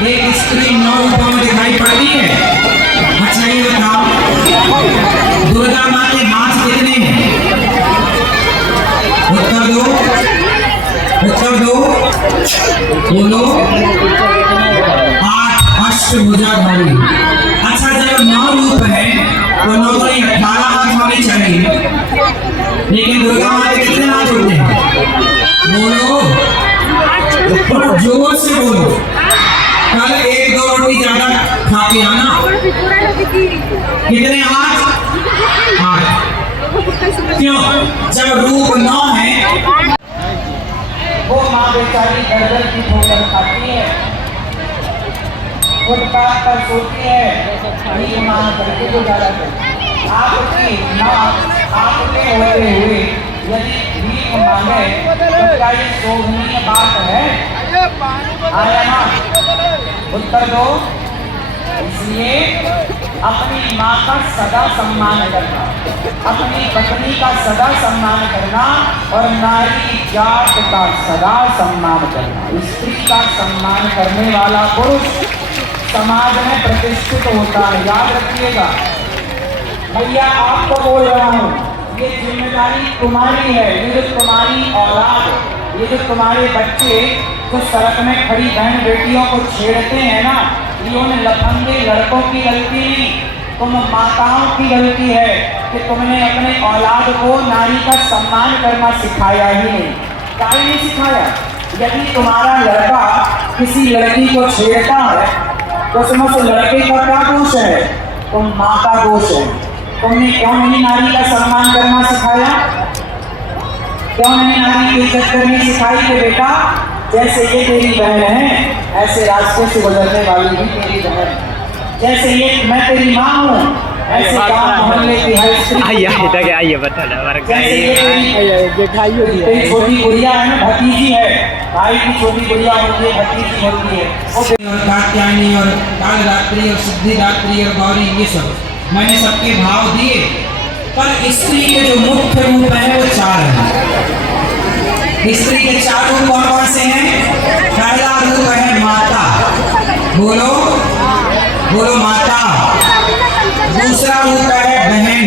एक स्त्री 9 रूपों में दिखाई पड़ती है। अच्छा ये बताओ, दुर्गा माँ के हाथ कितने हैं? उत्तर दो, उत्तर दो, बोलो। 8 अष्टभुजाधारी। अच्छा जब 9 रूप है तो 9 नहीं 18 हाथ होने चाहिए, लेकिन दुर्गा माँ के कितने हाथ होते हैं? बोलो, जोर से बोलो। कल 1-2 रोटी ज्यादा खा के आना। कितने हाथ? 8। क्यों? जब रूप 9 है, वो माँ बेचारी गर्दन की ठोकर खाती है, फुटपाथ पर सोती है, माँ करके गुजारा करती। आपकी माँ आपके होते हुए यदि भीख मांगे तो क्या ये शोभनीय बात है? आया ना? उत्तर दो। इसलिए अपनी माँ का सदा सम्मान करना, अपनी पत्नी का सदा सम्मान करना और नारी जात का सदा सम्मान करना। स्त्री का सम्मान करने वाला पुरुष समाज में प्रतिष्ठित होता है। याद रखिएगा भैया, आपको बोल रहा हूँ, ये जिम्मेदारी तुम्हारी है। ये जो तुम्हारी औलाद, ये जो तुम्हारे बच्चे जो सड़क में खड़ी बहन बेटियों को छेड़ते हैं ना, ये उन लफंगे लड़कों की गलती नहीं, तुम माताओं की गलती है कि तुमने अपने औलाद को नारी का सम्मान करना सिखाया ही नहीं। काहे नहीं सिखाया? यदि तुम्हारा लड़का किसी लड़की को छेड़ता है तो उसमें उस लड़के का क्या दोष है? तुम माँ का दोष है। तुमने क्यों नहीं नारी का सम्मान करना सिखाया? क्यों नहीं नारी की इज्जत करनी सिखाई कि बेटा जैसे ये तेरी बहन है, ऐसे रास्ते से गुजरने वाली भी तेरी बहन, जैसे ये मैं तेरी माँ हूँ, ऐसे गाँव मोहल्ले की हर स्त्री, तेरी छोटी गुड़िया है ना, भतीजी है, भाई की छोटी गुड़िया होती है, भतीजी होती है। और कात्यायनी और कालरात्रि और सिद्धिदात्री और गौरी, ये सब मैंने सबके भाव दिए, पर स्त्री के जो मुख्य रूप है वो 4 हैं। स्त्री के 4 रूप कौन कौन से हैं? पहला रूप है माता, बोलो बोलो माता। दूसरा रूप है बहन,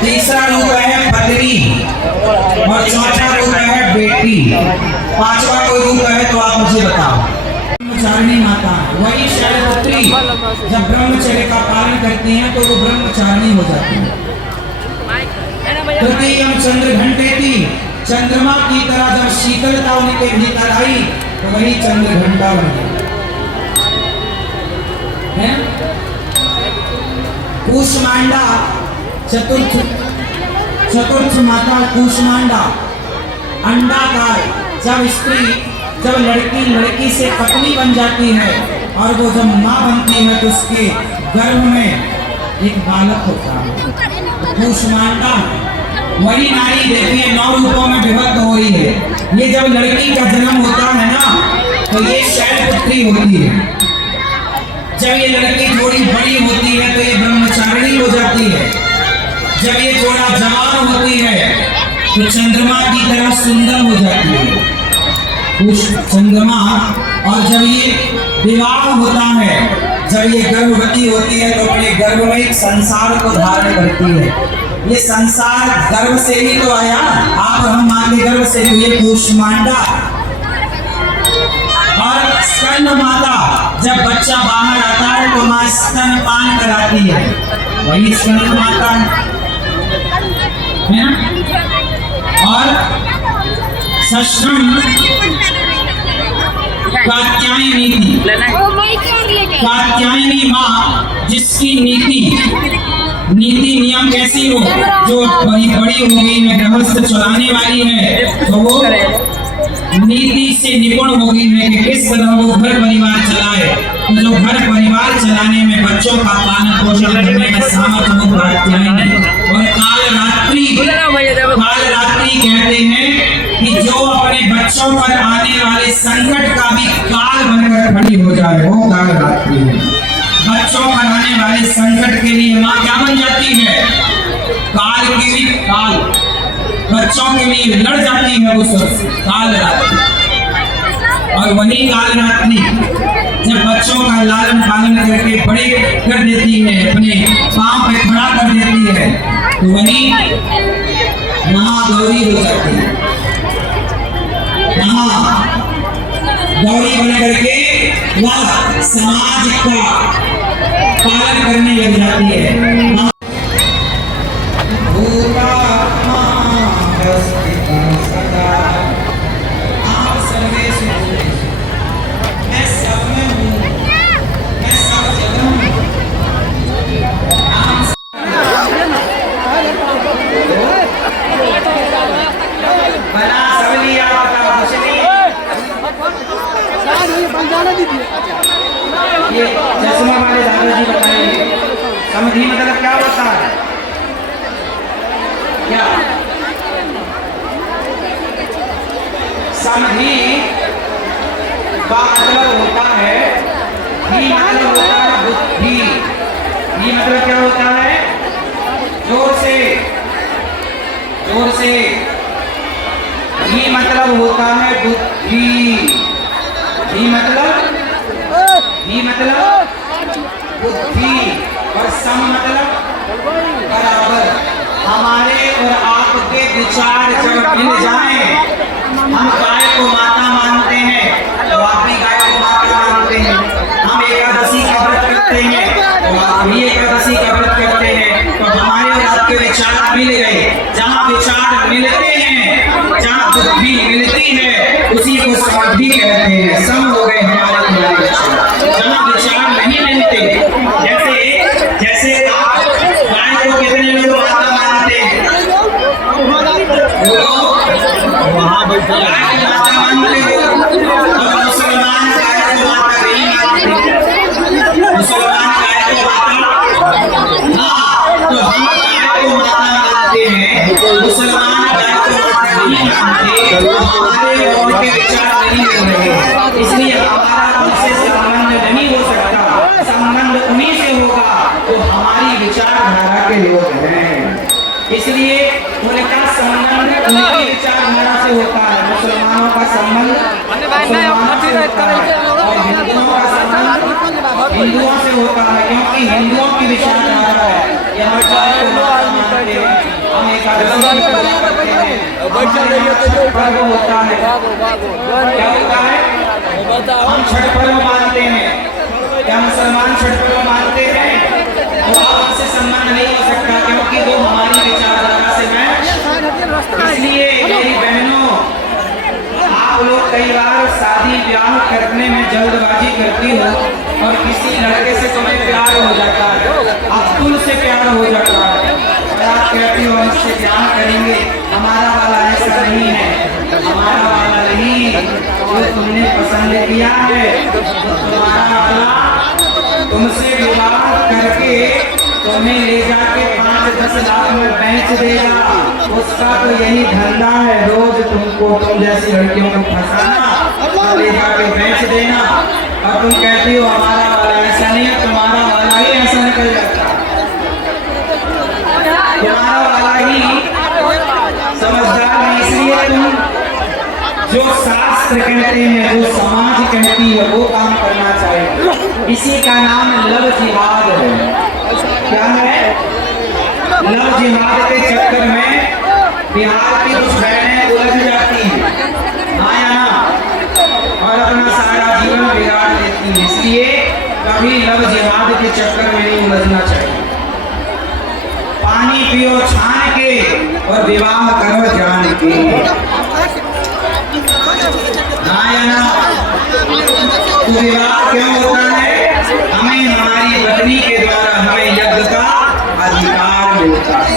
तीसरा रूप है पत्नी और चौथा रूप है बेटी। 5वां कोई रूप है तो आप मुझे बताओ। ब्रह्मचारिणी माता, वही शैलपुत्री जब ब्रह्मचर्य का पालन करती हैं तो वो ब्रह्मचारिणी हो जाती है। तृतीयम चंद्र घंटेती, चंद्रमा की तरह जब शीतलता उनके भीतर आई तो वही चंद्र घंटा बन गया। कूष्मांडा, चतुर्थ माता कूष्मांडा, अंडाकार। जब लड़की से पत्नी बन जाती है और वो जब माँ बनती है तो उसके गर्भ में एक बालक होता है, कूष्मांडा। वही नारी देखिए 9 रूपों में विभक्त हो रही है। ये जब लड़की का जन्म होता है ना तो ये शैलपुत्री होती है। जब ये लड़की थोड़ी बड़ी होती है तो ये ब्रह्मचारिणी हो जाती है। जब ये थोड़ा जवान होती है तो चंद्रमा की तरह सुंदर हो जाती है चंद्रमा। और जब ये विवाह होता है, जब ये गर्भवती होती है तो अपने गर्भ में एक संसार को धारण करती है। ये संसार गर्भ से ही तो आया, आप हम माँ के गर्भ से। ये कूष्मांडा और स्तन माता, जब बच्चा बाहर आता है तो माँ स्तनपान कराती है, वही स्तन माता है ना। और सश्रम कात्यायनी थी, कात्यायनी माँ जिसकी नीति नियम कैसी हो, जो बड़ी हो गई है, गृहस्थ चलाने वाली है, तो वो नीति से निपुण हो गई है कि किस तरह वो घर परिवार चलाए। तो जो घर परिवार चलाने में बच्चों का पालन पोषण करने में सामर्थ्य हो कात्यायनी। और कालरात्रि कहते हैं कि जो अपने बच्चों पर आने वाले संकट का भी काल बनकर खड़ी हो जाए, वो कालरात्रि है। बच्चों पर आने वाले संकट के लिए माँ क्या बन जाती है? काल की भी काल, बच्चों के लिए लड़ जाती है वो सब कालरात्रि। और वही कालरात्रि बच्चों का लालन पालन करके बड़े कर देती है, अपने पांव पे खड़ा कर देती है, तो वही महागौरी हो सकती है। महागौरी बन करके वह समाज का पालन करने लग जाती है। ये चश्मा वाले दादाजी बताएंगे समधी मतलब क्या होता है, क्या समधी का मतलब होता है, ही मतलब होता है बुद्धि, ही मतलब क्या होता है, जोर से ही मतलब होता है बुद्धि, ही मतलब बुद्धि और सम मतलब बराबर। हमारे और आपके विचार जब मिल जाएं, हम गाय को माता मानते हैं तो आप भी गाय को माता मानते हैं, हम एकादशी का व्रत करते हैं तो आप भी एकादशी का व्रत करते हैं, तो हमारे और आपके विचार मिल गए। जहाँ विचार मिलते हैं, जहाँ बुद्धि मिलती है, उसी को समद्धि कहते हैं, सम हो गए हमारे विचार। जहाँ विचार नहीं मिलते, जैसे आप गाय को कितने लोग माता मानते हैं, गाय को माता मानते हो, और मुसलमान गाय को माता नहीं मानते, मुसलमान गाय को माता, हाँ, तो हम गाय को माता मानते हैं, मुसलमान गाय को माता नहीं मानते, तो हमारे और उनके विचार नहीं मिल रहे, इसलिए हमारा उनसे संबंध नहीं हो सकता। संबंध उन्हीं से होगा तो हमारी विचारधारा के लोग हैं, इसलिए उनका संबंध उनकी विचारधारा से होता है। मुसलमानों का संबंध मुसलमानों से होता है और हिंदुओं का संबंध हिंदुओं से होता है, क्योंकि हिंदुओं की विचारधारा है कि हम गाय को माता मानते हैं, हम एकादशी करते हैं, पर्व होता है, क्या होता है, हम छठ पर्व मानते हैं, क्या मुसलमान छठ पर्व मानते हैं, तो आपसे संबंध नहीं हो सकता, क्योंकि वो हमारी विचारधारा से मैच। इसलिए मेरी बहनों, आप लोग कई बार शादी ब्याह करने में जल्दबाजी करती हो और किसी लड़के से तुम्हें प्यार हो जाता है, अब्दुल से प्यार हो जाता है, और आप कहती हो इससे ब्याह करेंगे, हमारा वाला ऐसा नहीं है, हमारा वाला नहीं, जो तुमने पसंद किया है तुम्हारा वाला तुमसे विवाह करके तुम्हें ले जाके 5-10 लाख में बेच देगा, उसका तो यही धंधा है, रोज तुमको तुम जैसी लड़कियों को फंसाना, ले जाके बेच देना, और तुम कहती हो हमारा वाला ऐसा नहीं है, तुम्हारा वाला ही ऐसा निकल जाता, तुम्हारा वाला ही समझदार है। इसलिए तुम जो शास्त्र कहते हैं, जो समाज कहती है, वो काम करना चाहिए। इसी का नाम लव जिहाद है। क्या है? लव जिहाद के चक्कर में बिहार की कुछ बहनें उलझ जाती हैं, हाँ या ना, और अपना सारा जीवन बिगाड़ देती हैं। इसलिए कभी लव जिहाद के चक्कर में नहीं उलझना चाहिए। पानी पियो छान के और विवाह करो जान के, हाँ या ना। तो विवाह क्यों होता है? हमें हमारी पत्नी के द्वारा हमें यज्ञ का अधिकार मिलता है,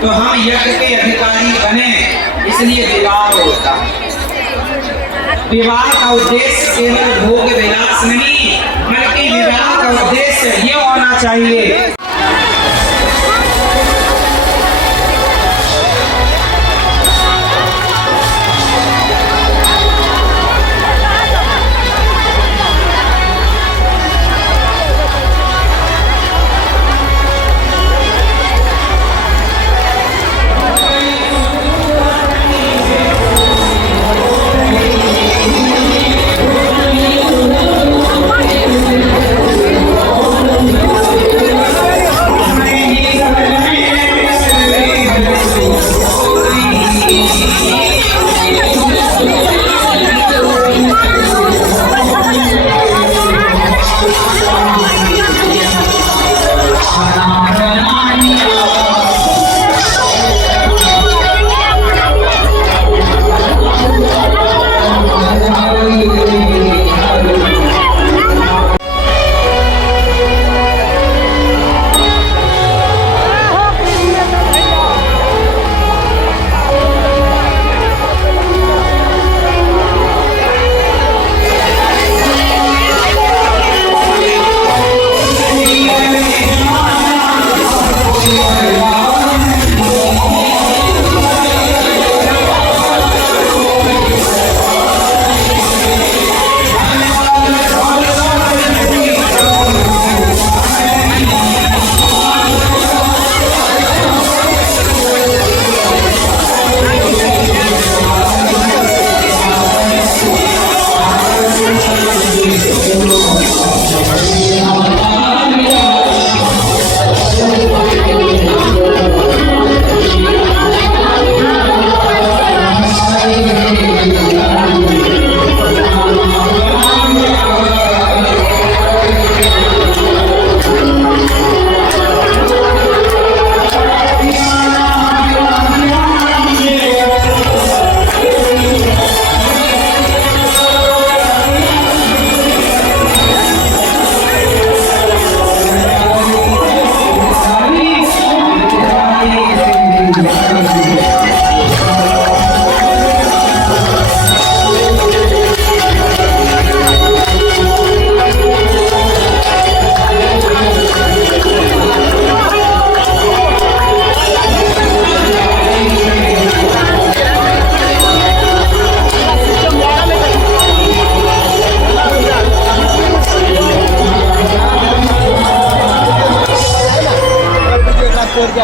तो हम यज्ञ के अधिकारी बने, इसलिए विवाह होता है। विवाह का उद्देश्य केवल भोग विलास नहीं, बल्कि विवाह का उद्देश्य ये होना चाहिए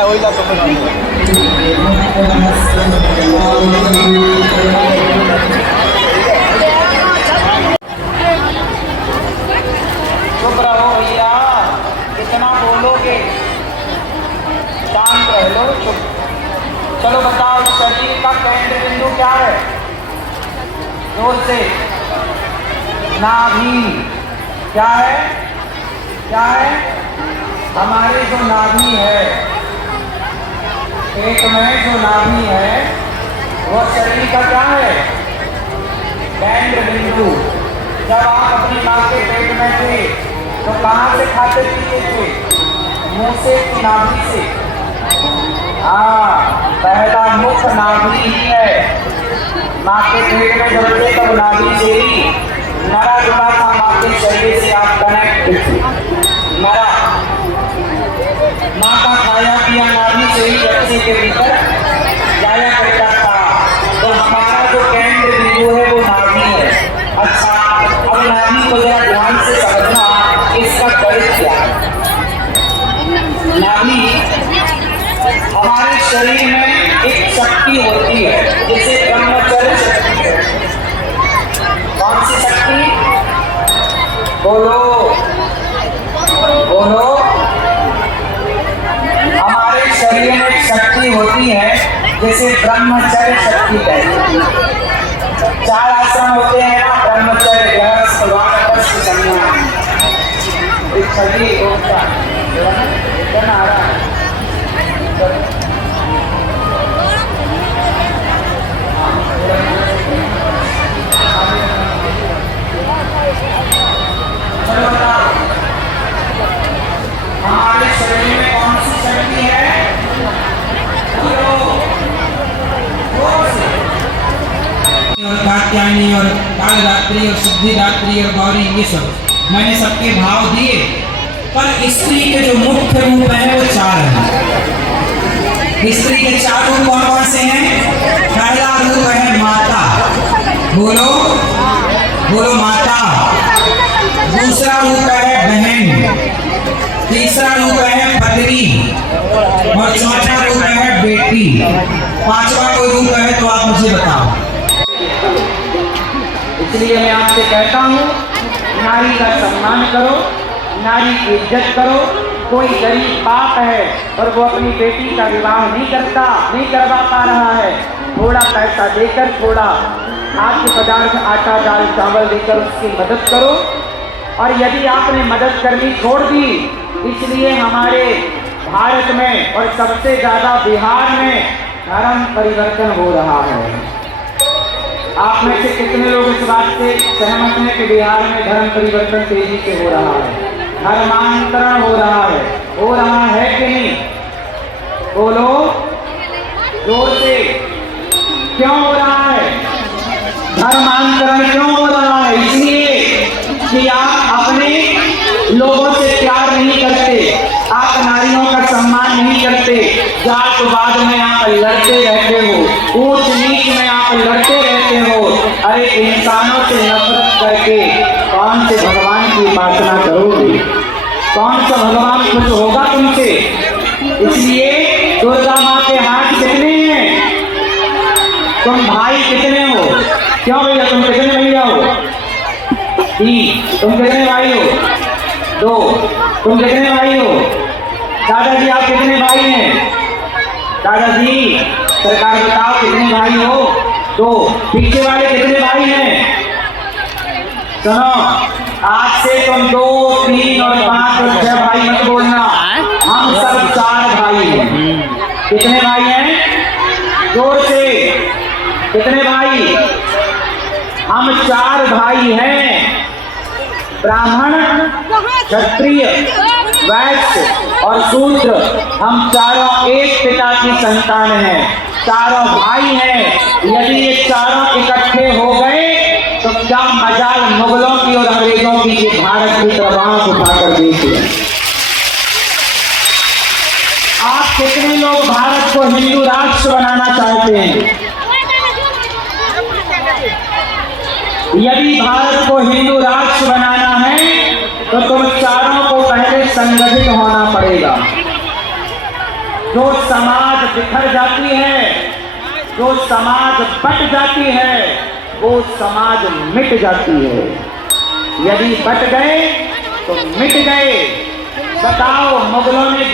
चुप रहो भैया, कितना बोलोगे, शांत रह लो, चुप। चलो बताओ, शरीर का केंद्र बिंदु क्या है? जोर से। नाभि। क्या है? क्या है? हमारे जो नाभि है, पेट में जो नाभि है, वो शरीर का क्या है? केंद्र बिंदु। जब आप अपनी माँ के पेट में थे तो कहाँ से खाते पीते थे? मुंह से कि नाभि से? हाँ, पहला मुख्य नाभि ही है। माँ के पेट में जब थे तब नाभि से ही नरा जुड़ा था, माँ के शरीर से आप कनेक्ट थे। नरा, माँ का खाया पिया नाभि से ही बच्चे के भीतर जाया करता था। तो हमारा जो केंद्र बिंदु है वो नाभि है। अच्छा, अब नाभि को जरा ध्यान से समझना, इसका गणित क्या है। नाभि हमारे शरीर में एक शक्ति होती है जिसे ब्रह्मचर्य शक्ति है। कौन सी शक्ति? बोलो बोलो। हमारे शरीर में एक शक्ति होती है जिसे ब्रह्मचर्य शक्ति कहते हैं। 4 आश्रम होते हैं ना, ब्रह्मचर्य, गृहस्थ, वानप्रस्थ, सन्यास। आ रहा है। चलो बताओ, हमारे शरीर में कौन सी शक्ति है? और कात्यायनी और कालरात्रि और सिद्धिदात्री और गौरी, ये सब मैंने सबके भाव दिए, पर स्त्री के जो मुख्य रूप है वो 4 हैं। स्त्री के 4 रूप कौन कौन से हैं? पहला रूप है माता। बोलो बोलो, माता। दूसरा रूप है बहन। तीसरा रूप है पत्नी और चौथा रूप है बेटी। 5वां कोई रूप है तो आप मुझे बताओ। इसलिए मैं आपसे कहता हूँ, नारी का सम्मान करो, नारी की इज्जत करो। कोई गरीब बाप है और वो अपनी बेटी का विवाह नहीं करवा पा रहा है, थोड़ा पैसा देकर, थोड़ा खाद्य पदार्थ, आटा दाल चावल देकर उसकी मदद करो। और यदि आपने मदद करनी छोड़ दी, इसलिए हमारे भारत में और सबसे ज़्यादा बिहार में धर्म परिवर्तन हो रहा है। आप में से कितने लोग इस बात से सहमत हैं कि बिहार में धर्म परिवर्तन तेजी से हो रहा है? धर्मांतरण हो रहा है कि नहीं? बोलो जोर से। क्यों हो रहा है धर्मांतरण? क्यों हो रहा है? इसलिए कि आप अपने लोगों से प्यार नहीं करते, आप नारियों का सम्मान नहीं करते, जातवाद में आप लड़ते रहते हो, ऊंच नीच में आप लड़ते रहते हो। अरे इंसानों से नफरत करके कौन से भगवान की उपासना करोगे? कौन सा भगवान खुश होगा तुमसे? इसलिए दुर्गा माँ के हाथ कितने हैं? तुम भाई कितने हो? क्यों भैया, तुम कितने भैया हो? 3। तुम कितने भाई हो? 2। तुम कितने भाई हो? दादाजी आप कितने भाई हैं? दादाजी सरकार बताओ कितने भाई हो? 2। पीछे वाले कितने भाई हैं? सुनो, आज से तुम 2, 3 और 5 और 6 भाई मत बोलना, हम सब 4 भाई हैं। कितने भाई हैं? जोर से। कितने भाई? हम 4 भाई हैं। ब्राह्मण, क्षत्रिय, वैश्य और शूद्र, हम चारों एक पिता की संतान हैं, चारों भाई हैं। यदि ये चारों इकट्ठे हो गए तो क्या मजाल मुगलों की और अंग्रेजों की ये भारत की प्रभाव उठाकर देखे। आप कितने लोग भारत को हिंदू राष्ट्र बनाना चाहते हैं? यदि भारत को हिंदू राष्ट्र बनाना है तो तुम चारों को पहले संगठित होना पड़ेगा। जो समाज बिखर जाती है, जो समाज बट जाती है, वो समाज मिट जाती है। यदि बट गए तो मिट गए। बताओ, मुगलों ने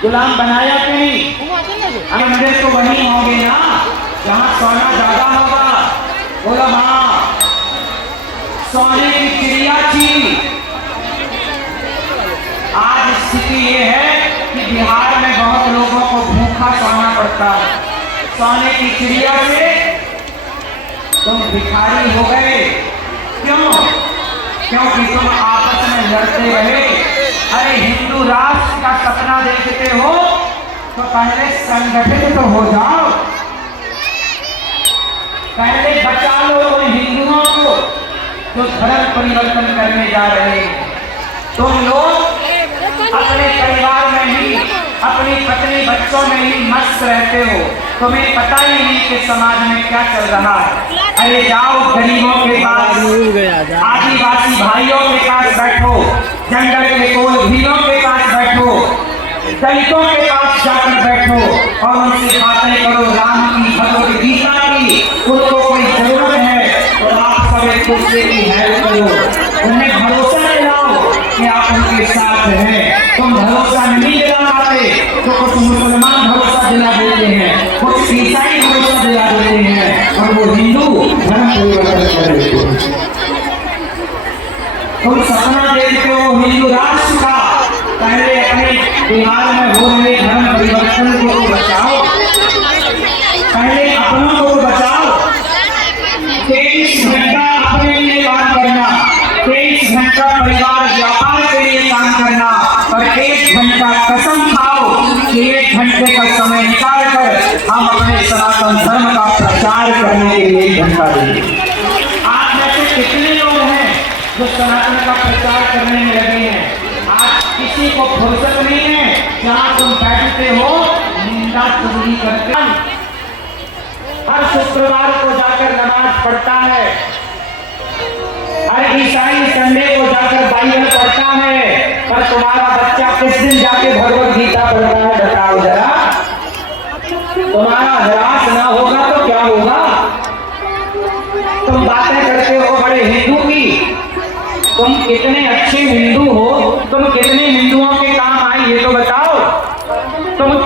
गुलाम बनाया कि नहीं? अंग्रेज तो वही होंगे ना जहां सोना ज्यादा होगा। बोलो हाँ, सोने की चिड़िया थी। आज स्थिति ये है कि बिहार में बहुत लोगों को भूखा सोना पड़ता है। सोने की चिड़िया से तुम भिखारी हो गए। क्यों? क्योंकि तुम आपस में लड़ते रहे। अरे हिंदू राष्ट्र का सपना देखते हो तो पहले संगठित तो हो जाओ, पहले बचा लो उन हिंदुओं को जो धर्म परिवर्तन करने जा रहे हैं। तुम लोग अपने परिवार में ही, अपनी पत्नी बच्चों में ही मस्त रहते हो। तुम्हें पता ही नहीं कि समाज में क्या चल रहा है। अरे जाओ गरीबों के पास, आदिवासी भाइयों के पास बैठो, जंगल के कोल भीलों के पास बैठो, दलितों के पास जाकर बैठो और उनसे बातें करो राम की, भगवद गीता की। उनको कोई जरूरत है तो आप सब एक दूसरे की हेल्प करो, उन्हें भरोसा दिलाओ कि आप उनके साथ हैं। तुम भरोसा नहीं दिला पाते तो कुछ मुसलमान भरोसा दिला देते हैं, कुछ ईसाई भरोसा दिला देते हैं और वो हिंदू धर्म परिवर्तन कर देते हैं। तुम सपना देखते हो हिंदू राष्ट्र का, पहले अपने बिहार में हो रहे धर्म परिवर्तन को बचाओ, पहले अपनों को बचाओ। 23 घंटा अपने लिए काम करना, 23 घंटा परिवार व्यापार के लिए काम करना और 1 घंटा कसम खाओ कि 1 घंटे का समय निकाल कर हम अपने सनातन धर्म का प्रचार करने के लिए 1 घंटा देंगे। आज ऐसे कितने लोग हैं जो सनातन का प्रचार करने में लगे हैं? आज किसी को फुर्सत नहीं है। जहाँ तुम बैठते हो निंदा चुगली करते, हर शुक्रवार को जाकर नमाज पढ़ता है, हर ईसाई संडे को जाकर बाइबल पढ़ता है, पर तुम्हारा बच्चा किस दिन जाके भगवद गीता पढ़ता है? बताओ जरा। तुम्हारा ह्रास ना होगा तो क्या होगा? तुम बातें करते हो बड़े हिंदू की, तुम कितने अच्छे हिंदू हो, तुम कितने हिंदुओं के काम आए ये तो बताओ। तुम